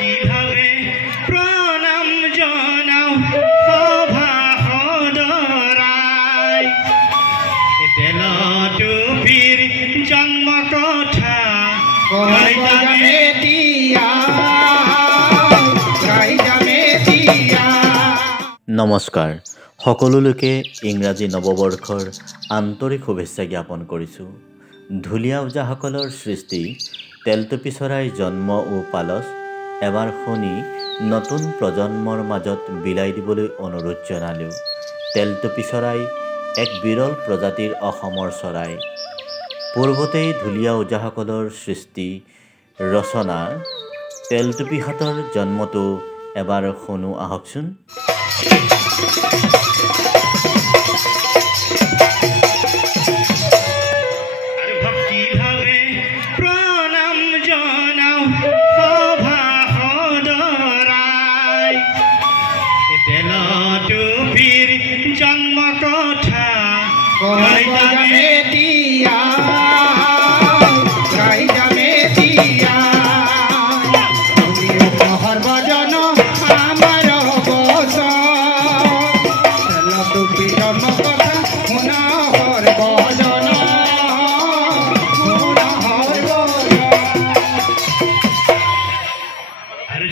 ভক্তিভাবে প্ৰণাম জনাও সভা সদৰাই তেলটুপিৰ জন্ম কথা নমস্কাৰ সকলোলৈকে ইংৰাজী নৱবৰ্ষৰ আন্তৰিক শুভেচ্ছা জ্ঞাপন কৰিছোঁ। ঢুলীয়া ওজাসকলৰ সৃষ্টি তেলটুপি চৰাই জন্ম ও পালচ এবাৰ শুনি নতুন প্ৰজন্মৰ মাজত বিলাই দিবলৈ অনুৰোধ জনালোঁ। তেলটুপি চৰাই এক বিৰল প্ৰজাতিৰ অসমৰ চৰাই। পূৰ্বতেই ঢুলীয়া ওজাসকলৰ সৃষ্টি ৰচনা তেলটুপিহঁতৰ জন্মটো এবাৰ শুনো আহকচোন। ভক্তিভাৱে প্ৰণাম জনাও সভা সদৰাই তেলটুপিৰ জন্ম কথা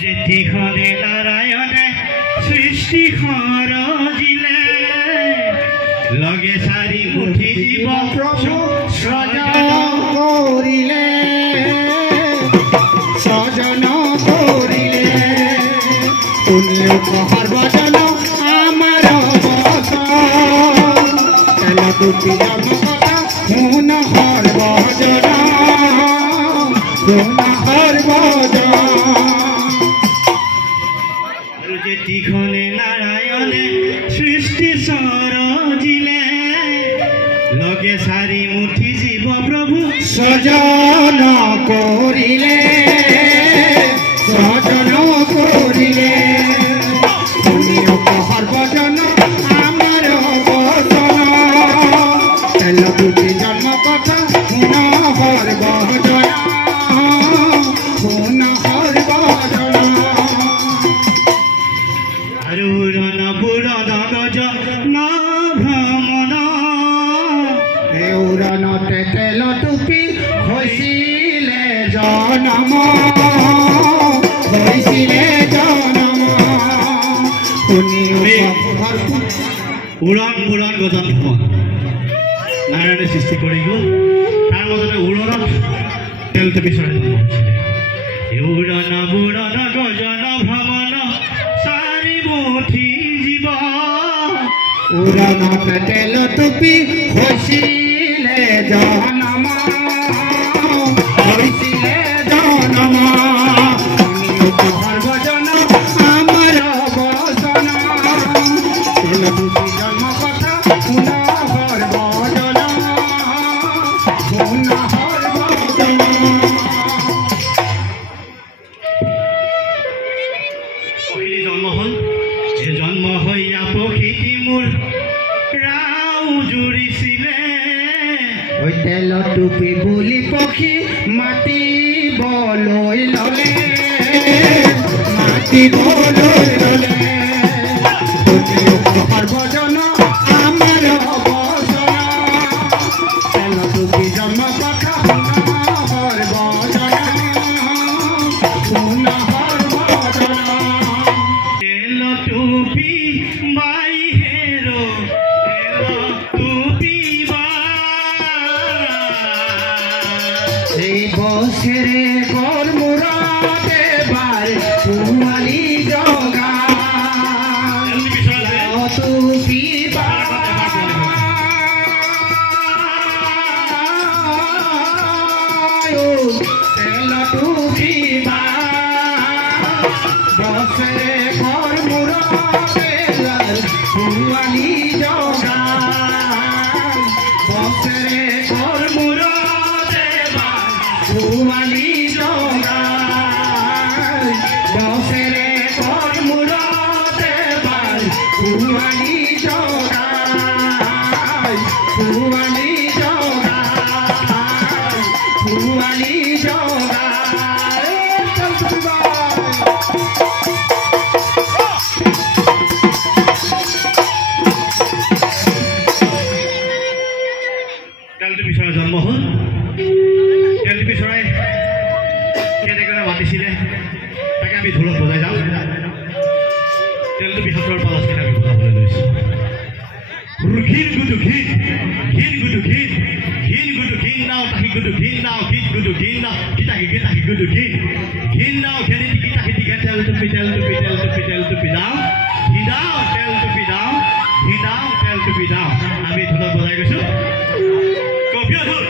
যেতিখনে নাৰায়ণে সৃষ্টি সৰজিলে লগে চাৰি মুঠি জীৱ সজন কৰিলে সৰ্বজন আমাৰ তেলটুপি জন্ম কথা শুন সৰ্বজন সৰ্বজন যেতিখনে নাৰায়ণে সৃষ্টি সৰজিলে লগে চাৰি মুঠি জীৱ প্ৰভু সজন কৰিলে সজন কৰিলে সৰ্বজন আমাৰ বচন তেলটুপি জন্ম কথা শুন সৰ্বজন শুন সৰ্বজন আৰু ৰণ পুৰণ গজ ন ভ্ৰমণ উৰণতে তেলটুপি হৈছিলে জনম উৰণ পুৰণ গজন ভ্ৰমণ নাৰায়ণে সৃষ্টি কৰি গ'ল। তাৰ মাজতে উৰণত তেলটুপি চৰাই জন্ম হৈছিলে। উৰণ পুৰণ গজন ভ্ৰমণ চাৰি মুঠি জীৱ উৰণতে তেলটুপি হৈছিলে জনম হৈছিলে জনম সৰ্বজন আমাৰ বচন তেলটুপি জন্ম কথা শুন সৰ্বজন শুন সৰ্বজন পহিলি জন্ম হ'ল যে জন্ম হৈয়া প্ৰকৃতি মোৰ ৰাও জুৰিছিলে তেলটুপি বুলি পক্ষী মাতিবলৈ ল'লে মাতিবলৈ ল'লে সৰ্বজন আমাৰ বচন তেলটুপি জন্ম কথা সৰ্বজন শুন সৰ্বজন তেলটুপি বাই হেৰো তেলটুপি এই বছৰে গৰ মূৰতে বাৰ পোৱালি জগা টুপি তেলটুপি বছৰে গৰ মূৰতে পোৱালি জগা বছৰে গৰ মূৰতে পোৱালি জগা বছৰে গৰ মূৰতে পোৱালি জগা পোৱালি জগা পোৱালি জগা যিজনে মাতিছিলে তাকে আমি ঢোলক বজাই যাওঁ তেলটো বিহাৰৰ পালাচকেইটা আমি বজাবলৈ লৈছোঁ ঘিন গুডু ঘিন ঘিন গুডু ঘিন ঘিন গুডু ঘিন নাও তাহি গুডু ঘিন নাও ঘিন গুডু ঘিন নাও কিতাহি কিতাহি গুডু ঘিন ঘিন নাও ঘেনি কিতাহি টিকে তেল টুপি তেল টুপি তেল টুপি তেল টুপি দাও ঘিনাও তেল টুপি দাও ঘিনাও তেল টুপি দাও আমি ঢোলক বজাই গৈছোঁ কপিয় ঢোল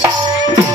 Oh!